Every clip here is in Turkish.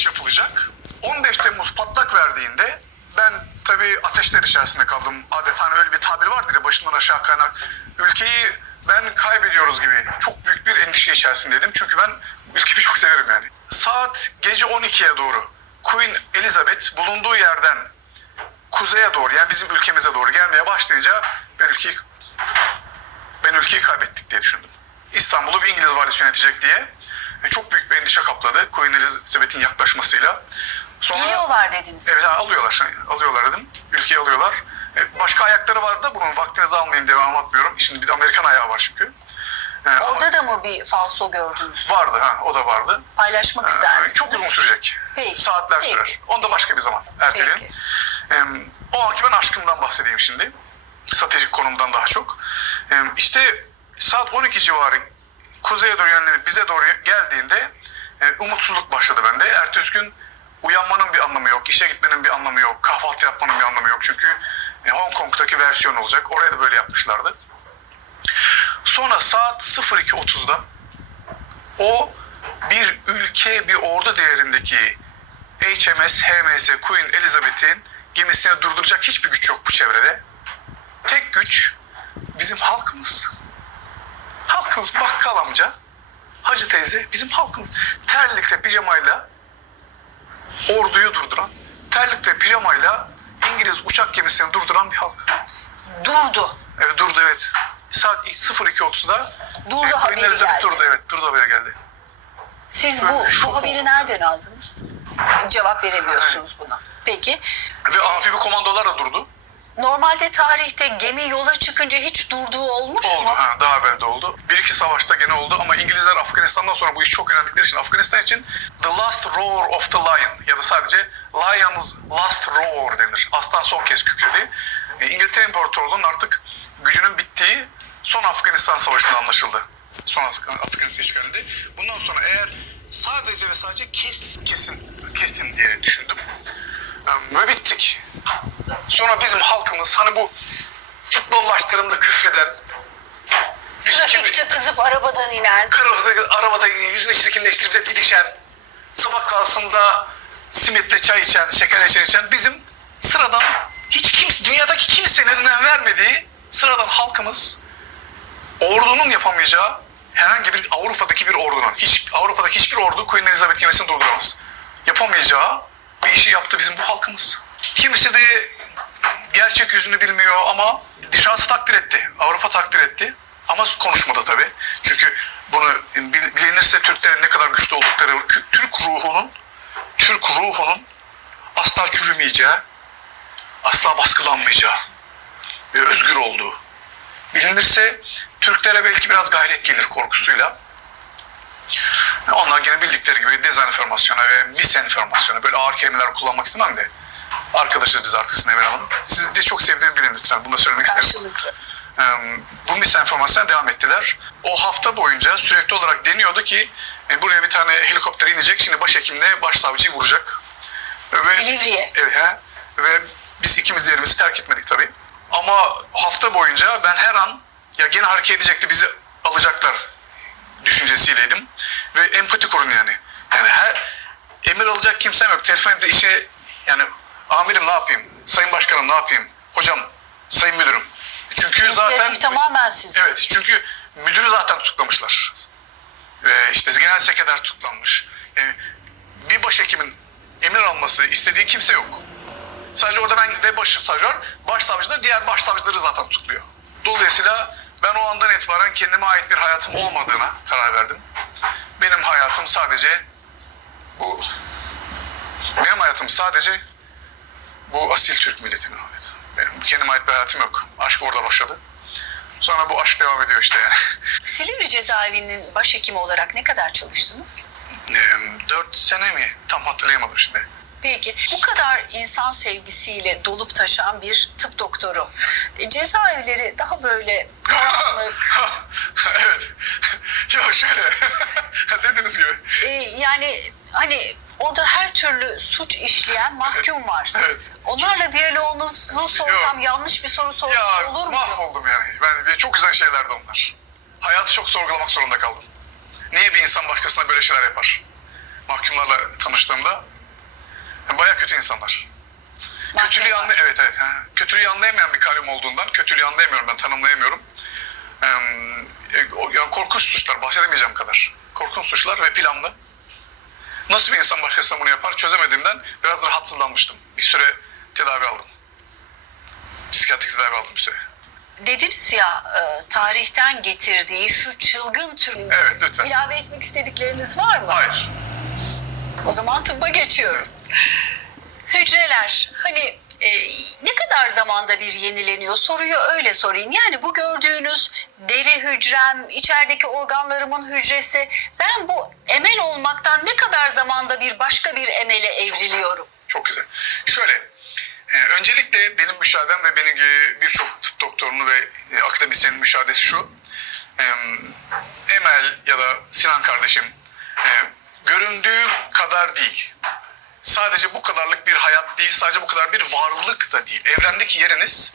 çıkış yapılacak. 15 Temmuz patlak verdiğinde ben tabii ateşler içerisinde kaldım. Adeta hani öyle bir tabir vardır ya başından aşağı kaynak. Ülkeyi ben kaybediyoruz gibi çok büyük bir endişe içerisindeydim. Çünkü ben ülkemi çok severim yani. Saat gece 12'ye doğru Queen Elizabeth bulunduğu yerden kuzeye doğru yani bizim ülkemize doğru gelmeye başlayınca ben ülkeyi ben ülkeyi kaybettik diye düşündüm. İstanbul'u bir İngiliz valisi yönetecek diye çok büyük bir endişe kapladı Queen Elizabeth'in yaklaşmasıyla. Sonra, Geliyorlar dediniz. Evet alıyorlar, şey, alıyorlar dedim. Ülkeyi alıyorlar. E, Başka ayakları vardı da bunun vaktinizi almayayım diye anlatmıyorum. Şimdi bir de Amerikan ayağı var çünkü. E, ama Orada da mı bir falso gördünüz? vardı ha, o da vardı. Paylaşmak ister Ee, misiniz? Çok uzun sürecek. Peki, Saatler peki. sürer. Onu da başka bir zaman erteleyelim. Ee, o anki ben aşkımdan bahsedeyim şimdi. Stratejik konumdan daha çok. Ee, işte saat 12 civarı kuzeye doğru yönlenip bize doğru geldiğinde e, umutsuzluk başladı bende. Ertesi gün uyanmanın bir anlamı yok, işe gitmenin bir anlamı yok, kahvaltı yapmanın bir anlamı yok. Çünkü e, Hong Kong'daki versiyon olacak. Oraya da böyle yapmışlardı. Sonra saat 02.30'da o bir ülke bir ordu değerindeki HMS HMS Queen Elizabeth'in gemisini durduracak hiçbir güç yok bu çevrede. Tek güç bizim halkımız. Halkımız bakkal amca, hacı teyze bizim halkımız. Terlikle pijamayla orduyu durduran, terlikle pijamayla İngiliz uçak gemisini durduran bir halk. Durdu. Evet durdu evet. Saat 02.30'da Durdu e, haberi geldi. durdu evet durdu haberi geldi. Siz bu, bu haberi nereden aldınız? Cevap veremiyorsunuz buna. Peki. Ve amfibi komandolar da durdu. Normalde tarihte gemi yola çıkınca hiç durduğu olmuş Oldu mu? ha, daha evvel de oldu. Bir iki savaşta gene oldu ama Afganistan'dan sonra bu iş çok öğrendikleri için Afganistan için The Last Roar of the Lion ya da sadece Lion's Last Roar denir. Aslan son kez kükredi. E, İngiltere İmparatorluğu'nun artık gücünün bittiği son Afganistan Savaşı'nda anlaşıldı. Son Af- Afganistan işgalinde. Bundan sonra eğer sadece ve sadece kes, kesin, kesin diye düşündüm. E, Ve bittik. Sonra bizim halkımız hani bu futbol maçlarında küfreden, Trafikte kızıp arabadan inen, Kırmızı arabada yüzünü çirkinleştirip de didişen, sabah kalsında simitle çay içen, şeker içen içen bizim sıradan hiç kimse, dünyadaki kimsenin önem vermediği sıradan halkımız ordunun yapamayacağı herhangi bir Avrupa'daki bir ordunun, hiç Avrupa'daki hiçbir ordu Queen Elizabeth gemisini durduramaz. Yapamayacağı bir işi yaptı bizim bu halkımız. Kimisi de gerçek yüzünü bilmiyor ama dışarısı takdir etti. Avrupa takdir etti. Ama konuşmadı tabii. Çünkü bunu bil- bilinirse Türklerin ne kadar güçlü oldukları, Türk ruhunun, Türk ruhunun asla çürümeyeceği, asla baskılanmayacağı ve özgür olduğu. Bilinirse Türklere belki biraz gayret gelir korkusuyla. Onlar gene bildikleri gibi dezenformasyona ve misenformasyona böyle ağır kelimeler kullanmak istemem de arkadaşız biz artık Sinemir Hanım. Sizi de çok sevdiğimi bilin lütfen. Bunu da söylemek isterim. karşılıklı. Bu misenformasyona devam ettiler. O hafta boyunca sürekli olarak deniyordu ki e, buraya bir tane helikopter inecek. Şimdi başhekimle başsavcıyı vuracak. Ve, Silivri'ye. Evet. He, ve biz ikimiz yerimizi terk etmedik tabii. Ama hafta boyunca ben her an ya gene hareket edecekti bizi alacaklar düşüncesiyleydim. Ve empati kurun yani. Yani her emir alacak kimsem yok. Telefonda işe yani amirim ne yapayım? Sayın başkanım ne yapayım? Hocam, sayın müdürüm. Çünkü zaten tamamen sizin. Evet çünkü müdürü zaten tutuklamışlar. Ve işte genel sekreter tutuklanmış. Yani bir başhekimin emir alması istediği kimse yok. Sadece orada ben ve başsavcı var. Başsavcı da diğer başsavcıları zaten tutukluyor. Dolayısıyla ben o andan itibaren kendime ait bir hayatım olmadığına karar verdim. Benim hayatım sadece bu benim hayatım sadece bu asil Türk milletine ait. Benim kendime ait bir hayatım yok. Aşk orada başladı. Sonra bu aşk devam ediyor işte yani. Silivri cezaevinin başhekimi olarak ne kadar çalıştınız? Ee, Dört sene mi? Tam hatırlayamadım şimdi. Peki bu kadar insan sevgisiyle dolup taşan bir tıp doktoru. E, cezaevleri daha böyle karanlık. evet. ya şöyle. Dediğiniz gibi. e, yani hani orada her türlü suç işleyen mahkum var. Evet. Onlarla diyaloğunuzu sorsam Yok. yanlış bir soru sormuş Ya olur mu? mahvoldum yani. Ben çok güzel şeylerdi onlar. Hayatı çok sorgulamak zorunda kaldım. Niye bir insan başkasına böyle şeyler yapar? Mahkumlarla tanıştığımda Yani Baya kötü insanlar. Kötülüğü anlay evet evet. Ha. Kötülüğü anlayamayan bir kalem olduğundan kötülüğü anlayamıyorum ben tanımlayamıyorum. Ee, yani korkunç suçlar bahsedemeyeceğim kadar. Korkunç suçlar ve planlı. Nasıl bir insan başkasına bunu yapar çözemediğimden biraz rahatsızlanmıştım. Bir süre tedavi aldım. Psikiyatrik tedavi aldım bir süre. Dediniz ya e, tarihten getirdiği şu çılgın tür Evet, lütfen. ilave etmek istedikleriniz var mı? Hayır. O zaman tıbba geçiyorum. Hücreler hani e, ne kadar zamanda bir yenileniyor soruyu öyle sorayım. Yani bu gördüğünüz deri hücrem, içerideki organlarımın hücresi ben bu emel olmaktan ne kadar zamanda bir başka bir emele evriliyorum? Çok güzel. Şöyle, e, öncelikle benim müşahedem ve benim gibi birçok tıp doktorunu ve e, akademisyenin müşahedesi şu. E, Emel ya da Sinan kardeşim e, göründüğü kadar değil. Sadece bu kadarlık bir hayat değil, sadece bu kadar bir varlık da değil. Evrendeki yeriniz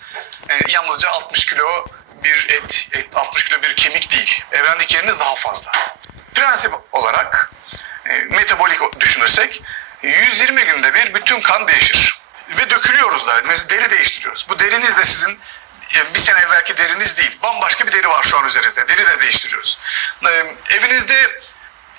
e, yalnızca 60 kilo bir et, et, 60 kilo bir kemik değil. Evrendeki yeriniz daha fazla. Prensip olarak e, metabolik düşünürsek 120 günde bir bütün kan değişir. Ve dökülüyoruz da. Mesela deri değiştiriyoruz. Bu deriniz de sizin e, bir sene evvelki deriniz değil. Bambaşka bir deri var şu an üzerinizde. Deri de değiştiriyoruz. E, Evinizde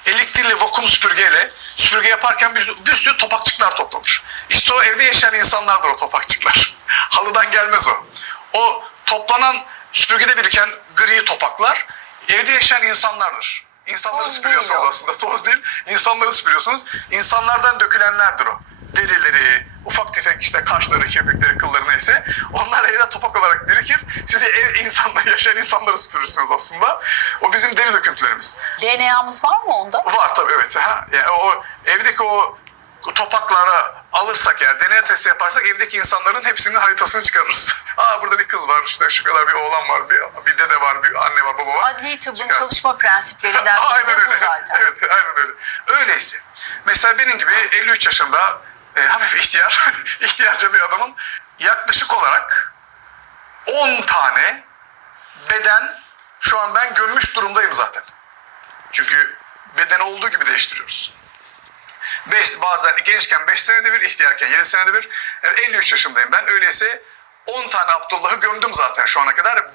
elektrikli vakum süpürgeyle süpürge yaparken bir, bir sürü topakçıklar toplanır. İşte o evde yaşayan insanlardır o topakçıklar. Halıdan gelmez o. O toplanan süpürgede biriken gri topaklar evde yaşayan insanlardır. İnsanları Toz süpürüyorsunuz aslında. Toz değil. İnsanları süpürüyorsunuz. İnsanlardan dökülenlerdir o. Derileri, ufak tefek işte kaşları, kirpikleri, kılları neyse. Onlar evde topak olarak birikir. Siz ev insanlar, yaşayan insanları süpürürsünüz aslında. O bizim deri döküntülerimiz. DNA'mız var mı onda? Var tabii evet. Ha. Yani o evdeki o topaklara alırsak eğer DNA testi yaparsak evdeki insanların hepsinin haritasını çıkarırız. Aa burada bir kız var işte şu kadar bir oğlan var bir, bir dede var bir anne var baba var. Adli tıbbın Çıkar. çalışma prensiplerinden biri bu zaten. Evet aynen öyle. Öyleyse mesela benim gibi 53 yaşında e, hafif ihtiyar, ihtiyarca bir adamın yaklaşık olarak 10 tane beden şu an ben gömmüş durumdayım zaten. Çünkü beden olduğu gibi değiştiriyoruz. Beş, bazen gençken 5 senede bir, ihtiyarken 7 senede bir. Yani 53 yaşındayım ben. Öyleyse 10 tane Abdullah'ı gömdüm zaten şu ana kadar.